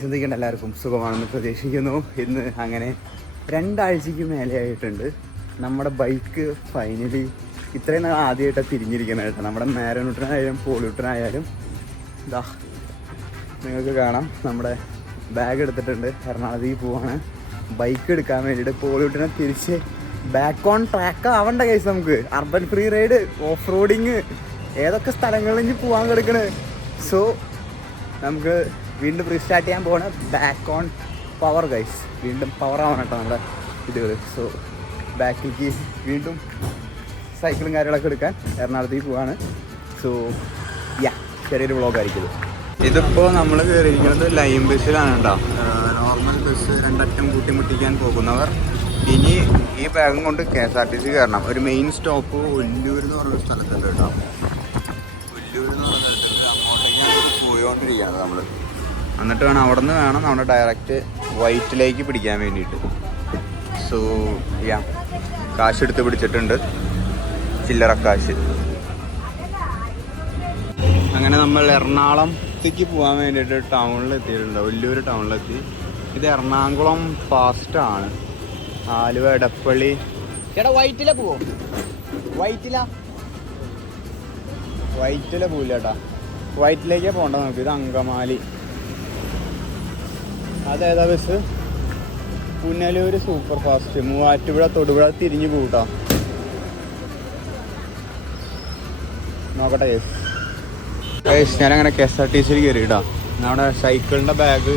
ചിന്തിക്കേണ്ട എല്ലാവർക്കും സുഖമാണെന്ന് പ്രതീക്ഷിക്കുന്നു. ഇന്ന് അങ്ങനെ 2 ആഴ്ചയ്ക്ക് മേലെയായിട്ടുണ്ട് നമ്മുടെ ബൈക്ക് ഫൈനലി ഇത്രയും നാൾ ആദ്യമായിട്ടാണ് തിരിഞ്ഞിരിക്കുന്നത് കേട്ടോ. നമ്മുടെ മാരനൂട്ടനായാലും പോളൂട്ടനായാലും ഇതാ നിങ്ങൾക്ക് കാണാം, നമ്മുടെ ബാഗ് എടുത്തിട്ടുണ്ട്. എറണാകുളത്തേക്ക് പോവാണ് ബൈക്ക് എടുക്കാൻ വേണ്ടിയിട്ട്. പോളൂട്ടിനെ തിരിച്ച് ബാക്ക് ഓൺ ട്രാക്ക് ആവേണ്ട കേസ് നമുക്ക്. Urban free ride, off roading, ഏതൊക്കെ സ്ഥലങ്ങളിൽ പോകാൻ കിടക്കണ്. സോ നമുക്ക് വീണ്ടും റീസ്റ്റാർട്ട് ചെയ്യാൻ പോകണം. ബാക്ക് ഓൺ പവർ ഗൈസ്, വീണ്ടും പവർ ആവണം കേട്ടോ നമ്മുടെ ഇതുകൾ. സോ ബാക്കിലേക്ക് വീണ്ടും സൈക്കിളും കാര്യങ്ങളൊക്കെ എടുക്കാൻ എറണാകുളത്തേക്ക് പോവാണ്. സോ യാ, ചെറിയൊരു വ്ളോഗായിരിക്കും ഇതിപ്പോൾ നമ്മൾ കയറിയിരിക്കുന്നത് ലൈൻ ബസ്സിലാണ് കേട്ടോ. നോർമൽ ബസ് 2 അറ്റം കൂട്ടിമുട്ടിക്കാൻ പോകുന്നവർ ഇനി ഈ ബാഗും കൊണ്ട് KSRTC കയറണം. ഒരു മെയിൻ സ്റ്റോപ്പ് ഒല്ലൂർ എന്ന് പറഞ്ഞൊരു സ്ഥലത്തുണ്ട് കേട്ടോ. ഒല്ലൂർ എന്ന് പറഞ്ഞ സ്ഥലത്ത് അങ്ങോട്ടേക്കാണ് പോയിക്കൊണ്ടിരിക്കുകയാണ് നമ്മൾ. എന്നിട്ട് വേണം അവിടെ നിന്ന് വേണം നമ്മുടെ ഡയറക്റ്റ് വൈറ്റിലേക്ക് പിടിക്കാൻ വേണ്ടിയിട്ട്. സോ യാ, കാശ് എടുത്ത് പിടിച്ചിട്ടുണ്ട്, ചില്ലറ കാശ്. അങ്ങനെ നമ്മൾ എറണാകുളത്തേക്ക് പോകാൻ വേണ്ടിയിട്ട് ടൗണിൽ എത്തിയിട്ടുണ്ട്. ഒല്ലൂർ ടൗണിലെത്തി. ഇത് എറണാകുളം ഫാസ്റ്റാണ്. ആലുവ, എടപ്പള്ളി. ചേട്ടാ വൈറ്റില പോവോ? വൈറ്റില പോവില്ല ചേട്ടാ, വൈറ്റിലേക്കാണ് പോകേണ്ടത് നമുക്ക്. ഇത് അങ്കമാലി. അതേതാ bus? Punalur super fast. Muvattupuzha, Thodupuzha തിരിഞ്ഞു പോകട്ടോ. നോക്കട്ടെ ഗൈസ്, ഞാനങ്ങനെ KSRTC കയറി കേട്ടോ. നമ്മുടെ സൈക്കിളിൻ്റെ ബാഗ്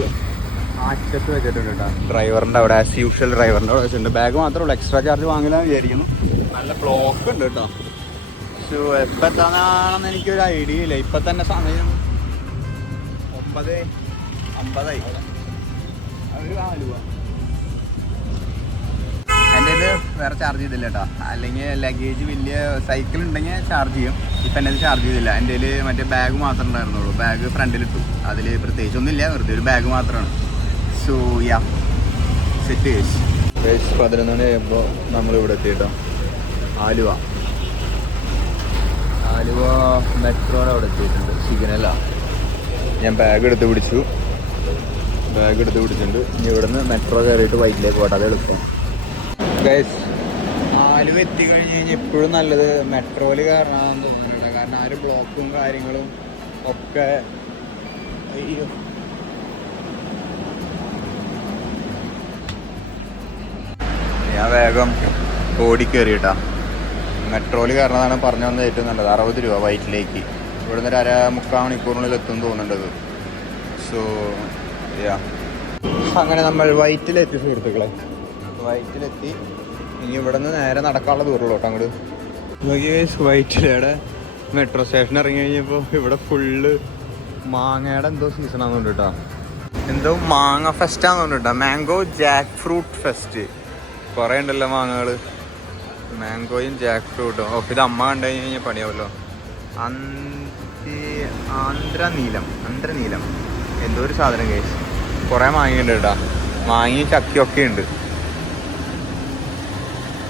അറ്റത്ത് വെച്ചിട്ടുണ്ട് കേട്ടോ. ഡ്രൈവറിൻ്റെ അവിടെ, ആസ് യൂഷ്വൽ ഡ്രൈവറിൻ്റെ അവിടെ വെച്ചിട്ടുണ്ട്. ബാഗ് മാത്രമേ ഉള്ളൂ, എക്സ്ട്രാ ചാർജ് വാങ്ങില്ലാന്ന് വിചാരിക്കുന്നു. നല്ല ബ്ലോക്ക് ഉണ്ട് കേട്ടോ. സോ എപ്പോൾ എത്താനാണെന്ന് എനിക്കൊരു ഐഡിയ ഇല്ല. ഇപ്പം തന്നെ സമയം 9:50 ഒരു ആലുവ. എൻ്റെ ഇത് വേറെ ചാർജ് ചെയ്തില്ല കേട്ടോ. അല്ലെങ്കിൽ ലഗേജ് വലിയ സൈക്കിൾ ഉണ്ടെങ്കിൽ ചാർജ് ചെയ്യും. ഇപ്പം എൻ്റെ ചാർജ് ചെയ്തില്ല. എൻ്റെ മറ്റേ ബാഗ് മാത്രമേ ഉണ്ടായിരുന്നുള്ളൂ. ബാഗ് ഫ്രണ്ടിലിട്ടു. അതിൽ പ്രത്യേകിച്ച് ഒന്നുമില്ല, വെറുതെ ഒരു ബാഗ് മാത്രമാണ്. So yeah, set case. 11 മണി കഴിയുമ്പോൾ നമ്മളിവിടെ എത്തി കേട്ടോ. ആലുവ മെട്രോയുടെ അവിടെ എത്തിയിട്ടുണ്ട്. സിഗ്നലാണ്. ഞാൻ ബാഗ് എടുത്ത് പിടിച്ചിട്ടുണ്ട്. ഇനി ഇവിടെ നിന്ന് മെട്രോ കയറിയിട്ട് വൈറ്റിലേക്ക് പോട്ടെ, അത് എളുപ്പം. ഗൈസ്, ആലുവ എത്തിക്കഴിഞ്ഞ് കഴിഞ്ഞാൽ എപ്പോഴും നല്ലത് മെട്രോയിൽ കയറണമെന്ന് തോന്നുന്നുണ്ട്. കാരണം ആ ഒരു ബ്ലോക്കും കാര്യങ്ങളും ഒക്കെ. അയ്യോ, ഞാൻ വേഗം ഓടിക്കയറിയിട്ടാ. മെട്രോയിൽ കയറണതാണ് പറഞ്ഞു വന്നത് ഏറ്റവും നല്ലത്. 60 രൂപ വൈറ്റിലേക്ക്. ഇവിടുന്ന് ഒരു 3/4 മണിക്കൂറിനുള്ളിൽ എത്തും തോന്നുന്നുണ്ടത്. സോ യാ, അങ്ങനെ നമ്മൾ വൈറ്റിലെത്തി സുഹൃത്തുക്കളെ. വൈറ്റിലെത്തി. ഇനി ഇവിടെ നിന്ന് നേരെ നടക്കാനുള്ള ദൂരമുള്ളൂ കേട്ടോ അങ്ങോട്ട്. വൈറ്റിലയുടെ മെട്രോ സ്റ്റേഷൻ ഇറങ്ങി കഴിഞ്ഞപ്പോൾ ഇവിടെ ഫുള്ള് മാങ്ങയുടെ എന്തോ സീസണാണെന്നുണ്ട് കേട്ടോ. എന്തോ മാങ്ങ ഫെസ്റ്റാണെന്നുണ്ട് കേട്ടോ. Mango Jack fruit fest. കുറേ ഉണ്ടല്ലോ മാങ്ങകൾ. മാംഗോയും ജാക്ക് ഫ്രൂട്ടും. ഓക്കെ, ഇത് അമ്മ കണ്ടു കഴിഞ്ഞാൽ പണിയാവല്ലോ. ആന്ധ്രനീലം എന്തോ ഒരു സാധനം കേസ്. കുറേ മാങ്ങയുണ്ട് കേട്ടോ. മാങ്ങയും ചക്കയൊക്കെ ഉണ്ട്.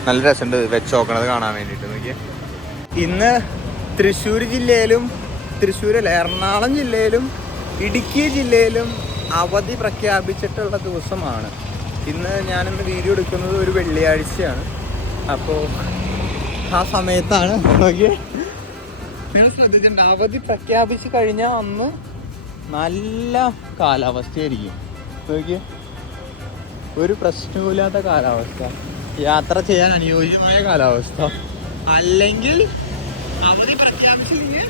നല്ല രസമുണ്ട് വെച്ച് നോക്കണത് കാണാൻ വേണ്ടിയിട്ട്. നോക്കിയേ, ഇന്ന് എറണാകുളം ജില്ലയിലും ഇടുക്കി ജില്ലയിലും അവധി പ്രഖ്യാപിച്ചിട്ടുള്ള ദിവസമാണ് ഇന്ന്. ഞാനിന്ന് വീഡിയോ എടുക്കുന്നത് ഒരു വെള്ളിയാഴ്ചയാണ്. അപ്പോൾ ആ സമയത്താണ് നോക്കിയേ, നിങ്ങൾ ശ്രദ്ധിച്ചിട്ടുണ്ട്, അവധി പ്രഖ്യാപിച്ച് കഴിഞ്ഞാൽ അന്ന് നല്ല കാലാവസ്ഥയായിരിക്കും. നോക്കിയേ, ഒരു പ്രശ്നവുമില്ലാത്ത കാലാവസ്ഥ, യാത്ര ചെയ്യാൻ അനുയോജ്യമായ കാലാവസ്ഥ. അല്ലെങ്കിൽ അവധി പ്രഖ്യാപിച്ചു കഴിഞ്ഞാൽ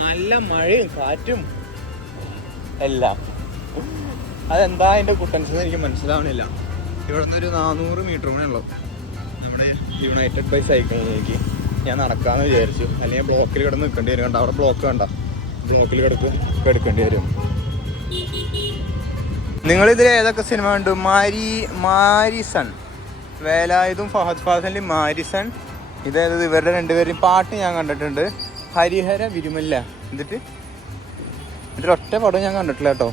നല്ല മഴയും കാറ്റും എല്ലാം. അതെന്താ അതിൻ്റെ കുട്ടൻസ് എനിക്ക് മനസ്സിലാവണില്ല. ഇവിടെ നിന്നൊരു 400 മീറ്റർ കൂടെ ഉള്ളൂ നമ്മുടെ യുണൈറ്റഡ് ബൈ സൈക്കിളിലേക്ക്. ഞാൻ നടക്കാമെന്ന് വിചാരിച്ചു. അല്ലെങ്കിൽ ബ്ലോക്കിൽ കിടന്ന് നിൽക്കേണ്ടി വരും. കണ്ട അവിടെ ബ്ലോക്ക് കണ്ട, ബ്ലോക്കിൽ കിടക്കേണ്ടി വരും. നിങ്ങളിതിൽ ഏതൊക്കെ സിനിമ ഉണ്ട്? മാരിസൺ, വേലായുധും ഫഹദ് ഫാസിലിൻ്റെ മാരിസൺ. ഇതായത് ഇവരുടെ 2 പാട്ട് ഞാൻ കണ്ടിട്ടുണ്ട്. ഹരിഹര വിരുമല്ല. ഇതിലൊറ്റ പടം ഞാൻ കണ്ടിട്ടില്ല കേട്ടോ.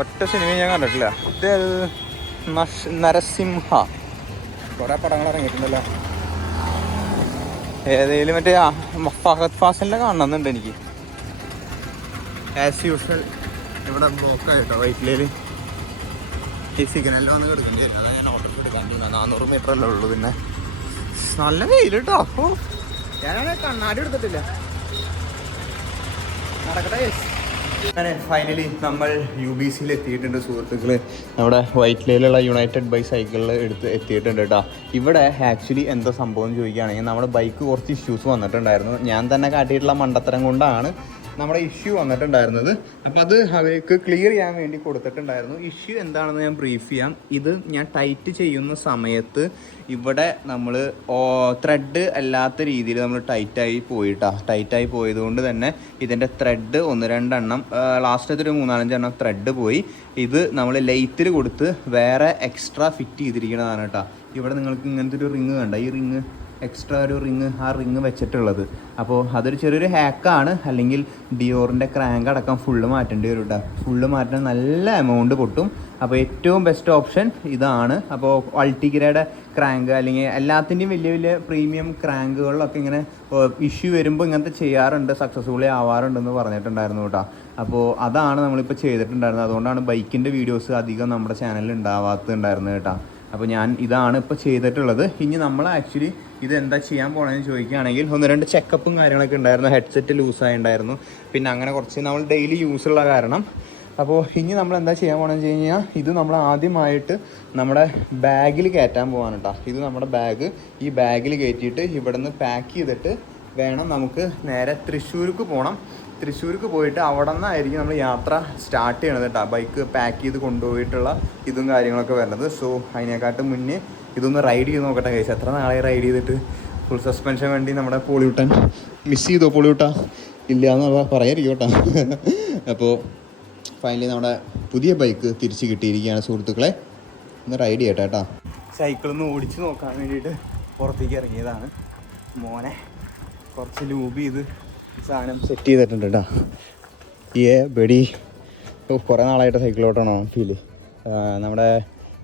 ഒറ്റ സിനിമയും ഞാൻ കണ്ടിട്ടില്ല. ഇത് നരസിംഹ. കുറേ പടങ്ങൾ ഇറങ്ങിയിട്ടുണ്ടല്ലോ. ഏതെങ്കിലും മറ്റേ ഫഹദ് ഫാസിലിനെ കാണണമെന്നുണ്ട് എനിക്ക്. ആസ് യൂഷ്വൽ ഇവിടെ ബ്ലോക്ക് ആയിട്ടോ വൈറ്റിലേല്. ഈ സിഗ്നലിൽ വന്ന് കിടക്കേണ്ടി വരും. അതാണ് ഞാൻ ഓട്ടോ എടുക്കാൻ 400 മീറ്റർ അല്ലേ ഉള്ളൂ. പിന്നെ നല്ല വെയിൽ കേട്ടോ. അപ്പോൾ ഞാനാണ് കണ്ണാടി എടുത്തിട്ടില്ല. നടക്കട്ടെ. അങ്ങനെ ഫൈനലി നമ്മൾ UBCയിൽ എത്തിയിട്ടുണ്ട് സുഹൃത്തുക്കള്. നമ്മുടെ വൈറ്റ്ലയിലുള്ള യുണൈറ്റഡ് ബൈ സൈക്കിളിൽ എത്തിയിട്ടുണ്ട് കേട്ടോ. ഇവിടെ ആക്ച്വലി എന്താ സംഭവം എന്ന് ചോദിക്കുകയാണെങ്കിൽ നമ്മുടെ ബൈക്ക് കുറച്ച് ഇഷ്യൂസ് വന്നിട്ടുണ്ടായിരുന്നു. ഞാൻ തന്നെ കാട്ടിയിട്ടുള്ള മണ്ടത്തരം കൊണ്ടാണ് നമ്മുടെ ഇഷ്യൂ വന്നിട്ടുണ്ടായിരുന്നത്. അപ്പോൾ അത് അവർക്ക് ക്ലിയർ ചെയ്യാൻ വേണ്ടി കൊടുത്തിട്ടുണ്ടായിരുന്നു. ഇഷ്യൂ എന്താണെന്ന് ഞാൻ ബ്രീഫ് ചെയ്യാം. ഇത് ഞാൻ ടൈറ്റ് ചെയ്യുന്ന സമയത്ത് ഇവിടെ നമ്മൾ ത്രെഡ് അല്ലാത്ത രീതിയിൽ നമ്മൾ ടൈറ്റായി പോയതുകൊണ്ട് തന്നെ ഇതിൻ്റെ ത്രെഡ് 1-2 എണ്ണം ലാസ്റ്റത്തെ ഒരു 3-4 എണ്ണം ത്രെഡ് പോയി. ഇത് നമ്മൾ ലെയ്ത്തിൽ കൊടുത്ത് വേറെ എക്സ്ട്രാ ഫിറ്റ് ചെയ്തിരിക്കുന്നതാണ് കേട്ടോ. ഇവിടെ നിങ്ങൾക്ക് ഇങ്ങനത്തെ ഒരു റിങ് കണ്ട, ഈ റിങ് എക്സ്ട്രാ ഒരു റിങ് വെച്ചിട്ടുള്ളത്. അപ്പോൾ അതൊരു ചെറിയൊരു ഹാക്കാണ്. അല്ലെങ്കിൽ ഡിയോറിൻ്റെ ക്രാങ്ക് അടക്കം ഫുള്ള് മാറ്റേണ്ടി വരും കേട്ടോ. ഫുള്ള് മാറ്റാൻ നല്ല എമൗണ്ട് പൊട്ടും. അപ്പോൾ ഏറ്റവും ബെസ്റ്റ് ഓപ്ഷൻ ഇതാണ്. അപ്പോൾ അൾട്ടിഗ്രയുടെ ക്രാങ്ക് അല്ലെങ്കിൽ എല്ലാത്തിൻ്റെയും വലിയ വലിയ പ്രീമിയം ക്രാങ്കുകളിലൊക്കെ ഇങ്ങനെ ഇഷ്യൂ വരുമ്പോൾ ഇങ്ങനത്തെ ചെയ്യാറുണ്ട്, സക്സസ്ഫുള്ളി ആവാറുണ്ടെന്ന് പറഞ്ഞിട്ടുണ്ടായിരുന്നു കേട്ടോ. അപ്പോൾ അതാണ് നമ്മളിപ്പോൾ ചെയ്തിട്ടുണ്ടായിരുന്നത്. അതുകൊണ്ടാണ് ബൈക്കിൻ്റെ വീഡിയോസ് അധികം നമ്മുടെ ചാനലിൽ ഉണ്ടാവാത്തുണ്ടായിരുന്നത് കേട്ടോ. അപ്പോൾ ഞാൻ ഇതാണ് ഇപ്പോൾ ചെയ്തിട്ടുള്ളത്. ഇനി നമ്മൾ ആക്ച്വലി ഇതെന്താ ചെയ്യാൻ പോകണമെന്ന് ചോദിക്കുകയാണെങ്കിൽ 1-2 ചെക്കപ്പും കാര്യങ്ങളൊക്കെ ഉണ്ടായിരുന്നു. ഹെഡ്സെറ്റ് ലൂസായി ഉണ്ടായിരുന്നു. പിന്നെ അങ്ങനെ കുറച്ച് നമ്മൾ ഡെയിലി യൂസുള്ള കാരണം. അപ്പോൾ ഇനി നമ്മൾ എന്താ ചെയ്യാൻ പോകണമെന്ന് വെച്ച് കഴിഞ്ഞാൽ ഇത് നമ്മൾ ആദ്യമായിട്ട് നമ്മുടെ ബാഗിൽ കയറ്റാൻ പോകാൻ കേട്ടോ. ഇത് നമ്മുടെ ബാഗ്. ഈ ബാഗിൽ കയറ്റിയിട്ട് ഇവിടെ നിന്ന് പാക്ക് ചെയ്തിട്ട് വേണം നമുക്ക് നേരെ തൃശ്ശൂർക്ക് പോകണം. തൃശ്ശൂർക്ക് പോയിട്ട് അവിടെ നിന്നായിരിക്കും നമ്മൾ യാത്ര സ്റ്റാർട്ട് ചെയ്യണത് കേട്ടോ. ബൈക്ക് പാക്ക് ചെയ്ത് കൊണ്ടുപോയിട്ടുള്ള ഇതും കാര്യങ്ങളൊക്കെ വരുന്നത്. സോ അതിനെക്കാട്ടും മുന്നേ ഇതൊന്ന് റൈഡ് ചെയ്ത് നോക്കട്ടെ ഗൈസ്. എത്ര നാളെ റൈഡ് ചെയ്തിട്ട്. ഫുൾ സസ്പെൻഷൻ വേണ്ടി നമ്മുടെ പോളിയൂട്ടൻ മിസ് ചെയ്തോ? പോളിയൂട്ടാ ഇല്ല എന്നുള്ള പറയായിരിക്കും കേട്ടോ. അപ്പോൾ ഫൈനലി നമ്മുടെ പുതിയ ബൈക്ക് തിരിച്ച് കിട്ടിയിരിക്കുകയാണ് സുഹൃത്തുക്കളെ. ഒന്ന് റൈഡ് ചെയ്യട്ടെ കേട്ടോ. സൈക്കിളൊന്ന് ഓടിച്ച് നോക്കാൻ വേണ്ടിയിട്ട് പുറത്തേക്ക് ഇറങ്ങിയതാണ്. മോനെ കുറച്ച് ലൂബ് ചെയ്ത് സാധനം സെറ്റ് ചെയ്തിട്ടുണ്ട് കേട്ടോ. ബെടി കുറേ നാളായിട്ട് സൈക്കിളോട്ടാണോ ഫീല്. നമ്മുടെ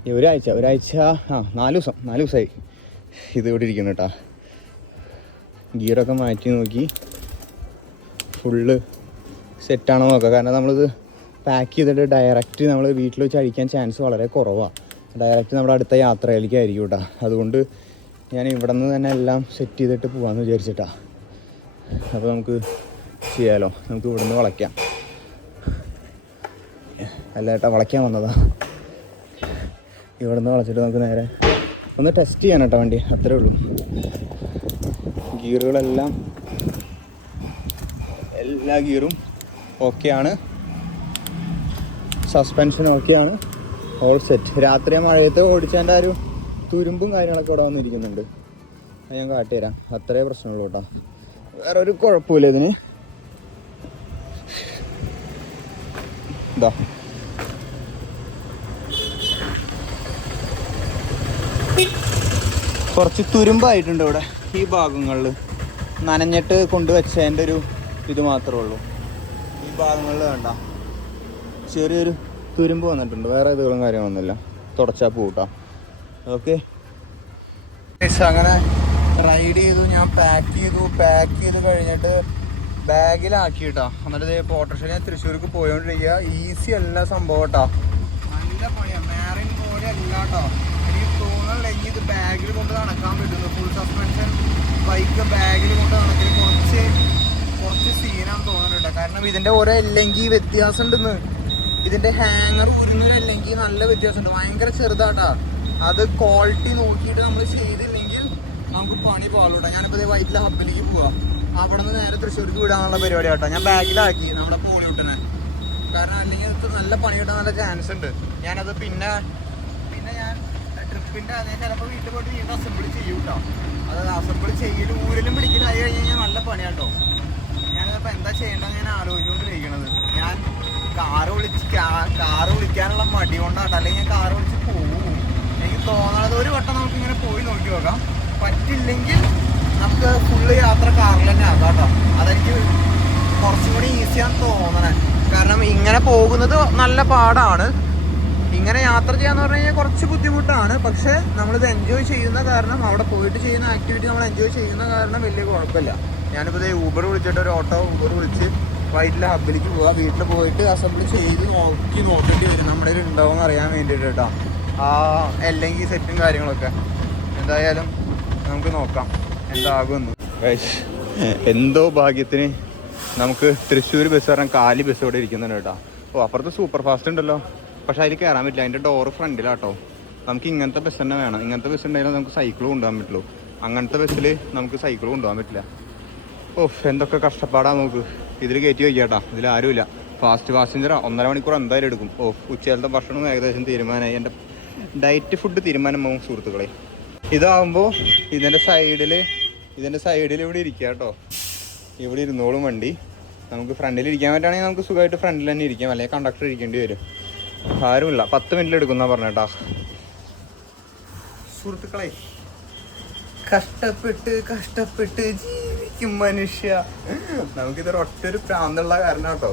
ഈ ഒരാഴ്ച 4 ദിവസമായി ഇത് ഇവിടെ ഇരിക്കുന്നു കേട്ടോ. ഗിയറൊക്കെ മാറ്റി നോക്കി ഫുള്ള് സെറ്റാണോ നോക്കാം. കാരണം നമ്മളിത് പാക്ക് ചെയ്തിട്ട് ഡയറക്റ്റ് നമ്മൾ വീട്ടിൽ വെച്ച് അഴിക്കാൻ ചാൻസ് വളരെ കുറവാണ്. ഡയറക്റ്റ് നമ്മുടെ അടുത്ത യാത്രയിലേക്കായിരിക്കും കേട്ടോ. അതുകൊണ്ട് ഞാൻ ഇവിടെ നിന്ന് തന്നെ എല്ലാം സെറ്റ് ചെയ്തിട്ട് പോകാമെന്ന് വിചാരിച്ചിട്ടാണ്. അപ്പോൾ നമുക്ക് ചെയ്യാമല്ലോ. നമുക്ക് ഇവിടെ നിന്ന് വളയ്ക്കാം. അല്ല ഏട്ടാ, വളയ്ക്കാൻ വന്നതാ. ഇവിടെ നിന്ന് വളച്ചിട്ട് നമുക്ക് നേരെ ഒന്ന് ടെസ്റ്റ് ചെയ്യാൻ കേട്ടോ വണ്ടി. അത്രേ ഉള്ളൂ. ഗിയറുകളെല്ലാം എല്ലാ ഗിയറും ഓക്കെയാണ്. സസ്പെൻഷൻ ഓക്കെയാണ്. All set. രാത്രി മഴയത്ത് ഓടിച്ചതിൻ്റെ ഒരു തുരുമ്പും കാര്യങ്ങളൊക്കെ ഇവിടെ വന്നിരിക്കുന്നുണ്ട്. അത് ഞാൻ കാട്ടിത്തരാം. അത്രേ പ്രശ്നമുള്ളൂ കേട്ടോ. വേറെ ഒരു കുഴപ്പമില്ല ഇതിന്. ഇതാ കുറച്ച് തുരുമ്പായിട്ടുണ്ട് ഇവിടെ ഈ ഭാഗങ്ങളിൽ. നനഞ്ഞിട്ട് കൊണ്ടുവച്ചതിൻ്റെ ഒരു ഇത് മാത്രമേ ഉള്ളൂ. ഈ ഭാഗങ്ങളിൽ വേണ്ട ചെറിയൊരു തുരുമ്പ് വന്നിട്ടുണ്ട്. വേറെ ഇതുകളും കാര്യങ്ങളൊന്നുമില്ല. തുടച്ചാൽ പോട്ടാ. ഓക്കെ, അങ്ങനെ റൈഡ് ചെയ്തു. ഞാൻ പാക്ക് ചെയ്ത് കഴിഞ്ഞിട്ട് ബാഗിലാക്കി കേട്ടോ. എന്നിട്ട് ഇപ്പോൾ ഓട്ടോറിക്ഷ ഞാൻ തൃശ്ശൂർക്ക് പോയോണ്ടിരിക്കുക. ഈസി അല്ല സംഭവം കേട്ടോ. നല്ല പണിയാണ്. മാറിൻ പോലെ അല്ല കേട്ടോ. എനിക്ക് തോന്നുന്നില്ലെങ്കിൽ ഇത് ബാഗിൽ കൊണ്ട് നടക്കാൻ പറ്റുന്നു. ഫുൾ സസ്പെൻഷൻ ബൈക്ക് ബാഗിൽ കൊണ്ട് നടക്കൽ കുറച്ച് സീനാണ് തോന്നുന്നുണ്ട്. കാരണം ഇതിൻ്റെ ഓരോ എല്ലെങ്കിൽ വ്യത്യാസം ഉണ്ടെന്ന്. ഇതിൻ്റെ ഹാങ്ങർ ഉരുന്നൊരല്ലെങ്കിൽ നല്ല വ്യത്യാസമുണ്ട്. ഭയങ്കര ചെറുതാട്ടാ. അത് ക്വാളിറ്റി നോക്കിയിട്ട് നമ്മൾ ചെയ്തില്ലെങ്കിൽ നമുക്ക് പണി പോകാലൂട്ടോ. ഞാനിപ്പോൾ വൈറ്റില ഹബ്ബിലേക്ക് പോവാം. അവിടെ നിന്ന് നേരെ തൃശ്ശൂർക്ക് വിടാനുള്ള പരിപാടി കേട്ടോ. ഞാൻ ബാഗിലാക്കി നമ്മുടെ പോളിയൂട്ടനെ. കാരണം അല്ലെങ്കിൽ അത് നല്ല പണി കിട്ടാൻ നല്ല ചാൻസ് ഉണ്ട്. ഞാനത് പിന്നെ ഞാൻ ട്രിപ്പിൻ്റെ അതേ ചിലപ്പോൾ വീട്ടിൽ പോയിട്ട് വീണ്ടും അസംബിൾ ചെയ്യും കേട്ടോ. അത് അസംബിൾ ചെയ്യലും ഊരലും പിടിക്കലായി കഴിഞ്ഞാൽ നല്ല പണിയാട്ടോ. ഞാനിതിപ്പോൾ എന്താ ചെയ്യേണ്ടതെന്ന് ഞാൻ ആലോചിച്ചുകൊണ്ടിരിക്കണത്. ഞാൻ കാറ് വിളിക്കാനുള്ള മടി കൊണ്ടാട്ടോ. അല്ലെങ്കിൽ ഞാൻ കാറ് വിളിച്ച് പോകും. എനിക്ക് തോന്നണത് ഒരു വട്ടം നമുക്കിങ്ങനെ പോയി നോക്കി നോക്കാം. പറ്റില്ലെങ്കിൽ നമുക്ക് ഫുള്ള് യാത്ര കാറിൽ തന്നെ ആക്കാം കേട്ടോ. അതെനിക്ക് കുറച്ചും കൂടി ഈസിയാന്ന് തോന്നണേ. കാരണം ഇങ്ങനെ പോകുന്നത് നല്ല പാടാണ്. ഇങ്ങനെ യാത്ര ചെയ്യാന്ന് പറഞ്ഞു കഴിഞ്ഞാൽ കുറച്ച് ബുദ്ധിമുട്ടാണ്. പക്ഷേ നമ്മളിത് എൻജോയ് ചെയ്യുന്ന കാരണം, അവിടെ പോയിട്ട് ചെയ്യുന്ന ആക്ടിവിറ്റി നമ്മൾ എൻജോയ് ചെയ്യുന്ന കാരണം വലിയ കുഴപ്പമില്ല. ഞാനിപ്പോൾ ഊബർ വിളിച്ചിട്ട് ഒരു ഊബർ വിളിച്ച് വൈറ്റിലെ ഹബിലേക്ക് പോവാം. വീട്ടിൽ പോയിട്ട് അസംബ്ലി ചെയ്ത് നോക്കേണ്ടി വരും നമ്മുടെ കയ്യിൽ ഉണ്ടാവുമെന്ന് അറിയാൻ വേണ്ടിയിട്ട് കേട്ടോ. അല്ലെങ്കിൽ സെറ്റും കാര്യങ്ങളൊക്കെ എന്തായാലും നമുക്ക് നോക്കാം എന്താകുമെന്ന്. എന്തോ ഭാഗ്യത്തിന് നമുക്ക് തൃശ്ശൂർ ബസ് പറഞ്ഞാൽ കാലി ബസ് ഇവിടെ ഇരിക്കുന്നുണ്ട് കേട്ടോ. അപ്പുറത്ത് സൂപ്പർ ഫാസ്റ്റ് ഉണ്ടല്ലോ, പക്ഷെ അതിൽ കയറാൻ പറ്റില്ല. അതിൻ്റെ ഡോറ് ഫ്രണ്ടിലാട്ടോ. നമുക്ക് ഇങ്ങനത്തെ ബസ് തന്നെ വേണം. ഇങ്ങനത്തെ ബസ് ഉണ്ടെങ്കിൽ നമുക്ക് സൈക്കിൾ കൊണ്ടുപോകാൻ പറ്റുള്ളൂ. അങ്ങനത്തെ ബസ്സിൽ നമുക്ക് സൈക്കിൾ കൊണ്ടുപോകാൻ പറ്റില്ല. എന്തൊക്കെ കഷ്ടപ്പാടാണ് നോക്ക്. ഇതിൽ കയറ്റി വയ്ക്കാട്ടാ, ഇതിൽ ആരുമില്ല. ഫാസ്റ്റ് പാസഞ്ചർ 1.5 മണിക്കൂർ എന്തായാലും എടുക്കും. ഉച്ചയിലത്തെ ഭക്ഷണം ഏകദേശം തീരുമാനമായി. എൻ്റെ ഡയറ്റ് ഫുഡ് തീരുമാനമാവും സുഹൃത്തുക്കളെ. ഇതാകുമ്പോൾ ഇതിൻ്റെ സൈഡിൽ ഇവിടെ ഇരിക്കുക കേട്ടോ. ഇവിടെ ഇരുന്നോളും വണ്ടി. നമുക്ക് ഫ്രണ്ടിൽ ഇരിക്കാൻ പറ്റുകയാണെങ്കിൽ നമുക്ക് സുഖമായിട്ട് ഫ്രണ്ടിൽ തന്നെ ഇരിക്കാം, അല്ലെങ്കിൽ കണ്ടക്ടർ ഇരിക്കേണ്ടി വരും. ആരുമില്ല. 10 മിനിറ്റ് എടുക്കുന്ന പറഞ്ഞേട്ടാ സുഹൃത്തുക്കളെ. കഷ്ടപ്പെട്ട് ജീവിക്കും മനുഷ്യ. നമുക്കിതൊരു ഒറ്റൊരു പ്രാന്തുള്ള കാരണം കേട്ടോ.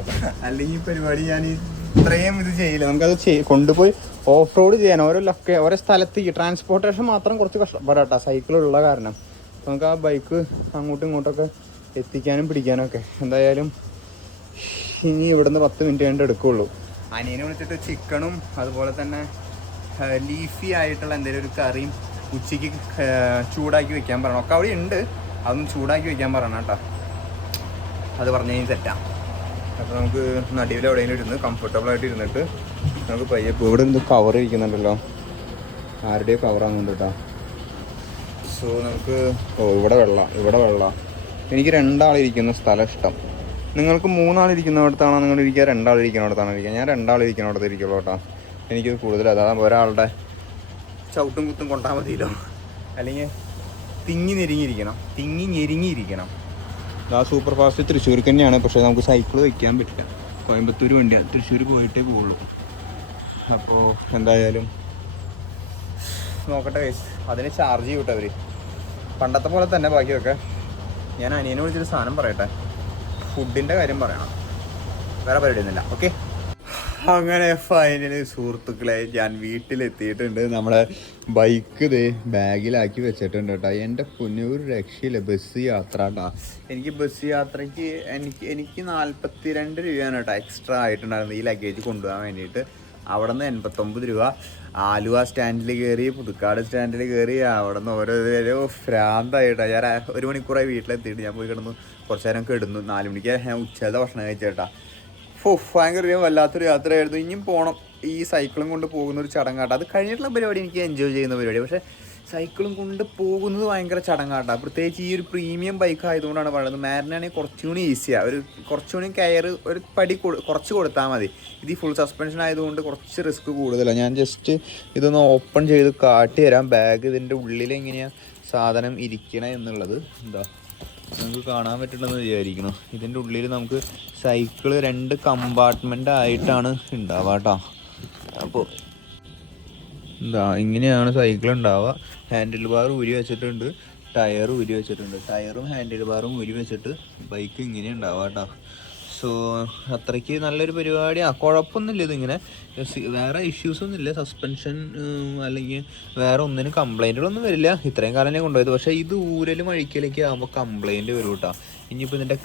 അല്ലെങ്കിൽ ഈ പരിപാടി ഞാൻ ഇത്രയും ഇത് ചെയ്യില്ല. നമുക്കത് കൊണ്ടുപോയി ഓഫ് റോഡ് ചെയ്യാൻ ഓരോ സ്ഥലത്തേക്ക് ട്രാൻസ്പോർട്ടേഷൻ മാത്രം കുറച്ച് കഷ്ടപ്പെടാട്ടോ സൈക്കിളുള്ള കാരണം. നമുക്ക് ആ ബൈക്ക് അങ്ങോട്ടും ഇങ്ങോട്ടൊക്കെ എത്തിക്കാനും പിടിക്കാനൊക്കെ. എന്തായാലും ഇനി ഇവിടുന്ന് 10 മിനിറ്റ് കഴിഞ്ഞിട്ട് എടുക്കുകയുള്ളൂ. അനിയനെ വിളിച്ചിട്ട് ചിക്കണും അതുപോലെ തന്നെ ലീഫി ആയിട്ടുള്ള എന്തെങ്കിലും ഒരു കറിയും ഉച്ചയ്ക്ക് ചൂടാക്കി വെക്കാൻ പറയണം. ഒക്കെ അവിടെ ഉണ്ട്, അതൊന്നും ചൂടാക്കി വെക്കാൻ പറയണം കേട്ടോ. അത് പറഞ്ഞു കഴിഞ്ഞാൽ സെറ്റാണ്. അപ്പോൾ നമുക്ക് നടുവിൽ എവിടെയെങ്കിലും ഇരുന്ന് കംഫർട്ടബിളായിട്ട് ഇരുന്നിട്ട് നമുക്ക് പയ്യെ ഇവിടെ നിന്ന് കവർ ഇരിക്കുന്നുണ്ടല്ലോ, ആരുടെയോ കവറാകുന്നുണ്ട് കേട്ടോ. സോ നമുക്ക് ഇവിടെ വെള്ളം. എനിക്ക് 2 ആളിരിക്കുന്ന സ്ഥലം ഇഷ്ടം. നിങ്ങൾക്ക് 3 ആളിരിക്കുന്നിടത്താണോ നിങ്ങൾ ഇരിക്കുക, 2 ആളിരിക്കുന്നിടത്താണോ ഇരിക്കുക? ഞാൻ 2 ആളിരിക്കുന്നിടത്ത് ഇരിക്കുള്ളൂ കേട്ടോ. എനിക്കത് കൂടുതൽ അതാകുമ്പോൾ ഒരാളുടെ ചവിട്ടും കുത്തും കൊണ്ടാൽ മതിയല്ലോ. അല്ലെങ്കിൽ തിങ്ങി ഞെരിങ്ങിയിരിക്കണം. ആ സൂപ്പർ ഫാസ്റ്റ് തൃശ്ശൂർക്ക് തന്നെയാണ്, പക്ഷേ നമുക്ക് സൈക്കിൾ വയ്ക്കാൻ പറ്റില്ല. കോയമ്പത്തൂർ വണ്ടിയാണ്, തൃശ്ശൂർ പോയിട്ടേ പോവുള്ളൂ. അപ്പോൾ എന്തായാലും നോക്കട്ടെ ഗൈസ്. അതിന് ചാർജ് ചെയ്യൂട്ടെ അവർ, പണ്ടത്തെ പോലെ തന്നെ ബാക്കിയൊക്കെ. ഞാൻ അനിയനെ വിളിച്ചൊരു സാധനം പറയട്ടെ, ഫുഡിൻ്റെ കാര്യം പറയണം, വേറെ പരിപാടിയൊന്നുമില്ല. ഓക്കെ, അങ്ങനെ ഫൈനലി സുഹൃത്തുക്കളെ ഞാൻ വീട്ടിലെത്തിയിട്ടുണ്ട്. നമ്മളെ ബൈക്ക് ബാഗിലാക്കി വെച്ചിട്ടുണ്ട് കേട്ടോ. എൻ്റെ പൊന്നു ഒരു രക്ഷയില്ല ബസ് യാത്ര കേട്ടോ. എനിക്ക് ബസ് യാത്രയ്ക്ക് എനിക്ക് 42 രൂപയാണ് കേട്ടോ എക്സ്ട്രാ ആയിട്ടുണ്ടായിരുന്നു ഈ ലഗേജ് കൊണ്ടുപോകാൻ വേണ്ടിയിട്ട്. അവിടെ നിന്ന് 89 രൂപ. ആലുവ സ്റ്റാൻഡിൽ കയറി, പുതുക്കാട് സ്റ്റാൻഡിൽ കയറി, അവിടെ നിന്ന് ഓരോ ഭ്രാന്തായിട്ടാണ്. ഞാൻ 1 മണിക്കൂറായി വീട്ടിലെത്തിയിട്ട് ഞാൻ പോയി കിടന്നു, കുറച്ച് നേരം കിടന്നു. 4 മണിക്ക് ഞാൻ ഉച്ചയിലത്തെ ഭക്ഷണം കഴിച്ചേട്ടാ. ഭയങ്കര വല്ലാത്തൊരു യാത്രയായിരുന്നു. ഇനിയും പോകണം. ഈ സൈക്കിളും കൊണ്ട് പോകുന്ന ഒരു ചടങ്ങാട്ടോ. അത് കഴിഞ്ഞിട്ടുള്ള പരിപാടി എനിക്ക് എൻജോയ് ചെയ്യുന്ന പരിപാടി, പക്ഷേ സൈക്കിളും കൊണ്ട് പോകുന്നത് ഭയങ്കര ചടങ്ങാട്ടോ. പ്രത്യേകിച്ച് ഈ ഒരു പ്രീമിയം ബൈക്ക് ആയതുകൊണ്ടാണ് പറയുന്നത്. മാരിനാണെങ്കിൽ കുറച്ചുകൂടി ഈസിയാണ്, കുറച്ചുകൂടി കെയർ ഒരു പടി കുറച്ച് കൊടുത്താൽ മതി. ഇത് ഈ ഫുൾ സസ്പെൻഷൻ ആയതുകൊണ്ട് കുറച്ച് റിസ്ക് കൂടുതലാണ്. ഞാൻ ജസ്റ്റ് ഇതൊന്ന് ഓപ്പൺ ചെയ്ത് കാട്ടി തരാം. ബാഗ് ഇതിൻ്റെ ഉള്ളിൽ എങ്ങനെയാണ് സാധനം ഇരിക്കണേ എന്നുള്ളത് നമുക്ക് കാണാൻ പറ്റുന്നുണ്ടെന്ന് വിചാരിക്കണം. ഇതിൻ്റെ ഉള്ളിൽ നമുക്ക് സൈക്കിള് 2 കമ്പാർട്ട്മെൻ്റ് ആയിട്ടാണ് ഉണ്ടാവുക കേട്ടോ. അപ്പോൾ ഇങ്ങനെയാണ് സൈക്കിൾ ഉണ്ടാവുക. ഹാൻഡിൽ ബാർ ഊരി വെച്ചിട്ടുണ്ട്, ടയർ ഊരി വെച്ചിട്ടുണ്ട്. ടയറും ഹാൻഡിൽ ബാറും ഊരി വെച്ചിട്ട് ബൈക്ക് ഇങ്ങനെ ഉണ്ടാവുക കേട്ടോ. സോ അത്രയ്ക്ക് നല്ലൊരു പരിപാടിയാണ്. കുഴപ്പമൊന്നുമില്ല. ഇതിങ്ങനെ വേറെ ഇഷ്യൂസൊന്നുമില്ല. സസ്പെൻഷൻ അല്ലെങ്കിൽ വേറെ ഒന്നിനും കംപ്ലൈൻറ്റുകളൊന്നും വരില്ല. ഇത്രയും കാലം ഞാൻ കൊണ്ടുപോയത്. പക്ഷേ ഇത് ഊരലും അഴിക്കലൊക്കെ ആകുമ്പോൾ കംപ്ലൈൻറ്റ് വരും കേട്ടോ. ഇനിയിപ്പോൾ ഇതിൻ്റെ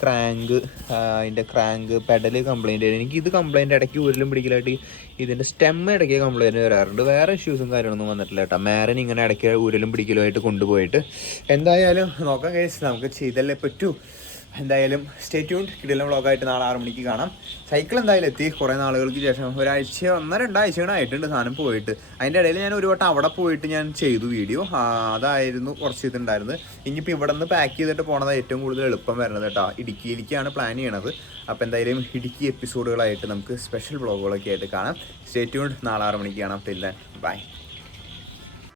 ക്രാങ്ക് പെഡല് കംപ്ലൈൻറ്റ് വരും. എനിക്ക് ഇത് കംപ്ലൈൻറ്റ് ഇടയ്ക്ക് ഊരലും പിടിക്കലായിട്ട് ഇതിൻ്റെ സ്റ്റെമ്മ് ഇടയ്ക്ക് കംപ്ലൈൻറ്റ് വരാറുണ്ട്. വേറെ ഇഷ്യൂസും കാര്യങ്ങളൊന്നും വന്നിട്ടില്ല കേട്ടോ. മാരൻ ഇങ്ങനെ ഇടയ്ക്ക് ഊരലും പിടിക്കലുമായിട്ട് കൊണ്ടുപോയിട്ട് എന്തായാലും നോക്കാം കേസ്, നമുക്ക് ചെയ്തല്ലേ പറ്റൂ. എന്തായാലും സ്റ്റേ ട്യൂൺഡ്. കിടിലൻ വ്ളോഗായിട്ട് നാളെ 6 മണിക്ക് കാണാം. സൈക്കിൾ എന്തായാലും എത്തി. കുറേ നാളുകൾക്ക് ശേഷം 1-2 ആഴ്ചകളായിട്ടുണ്ട് സാധനം പോയിട്ട്. അതിൻ്റെ ഇടയിൽ ഞാൻ ഒരു വട്ടം അവിടെ പോയിട്ട് ഞാൻ ചെയ്തു വീഡിയോ. അതായിരുന്നു കുറച്ച് ഇതുണ്ടായിരുന്നത്. ഇനിയിപ്പോൾ ഇവിടെ നിന്ന് പാക്ക് ചെയ്തിട്ട് പോണത് ഏറ്റവും കൂടുതൽ എളുപ്പം വരുന്നത് കേട്ടോ. ഇടുക്കിയിലേക്കാണ് പ്ലാൻ ചെയ്യണത്. അപ്പോൾ എന്തായാലും ഇടുക്കി എപ്പിസോഡുകളായിട്ട് നമുക്ക് സ്പെഷ്യൽ വ്ളോഗുകളൊക്കെ ആയിട്ട് കാണാം. Stay tuned. നാളെ 6 മണിക്ക് കാണാം. പിന്നെ ബൈ.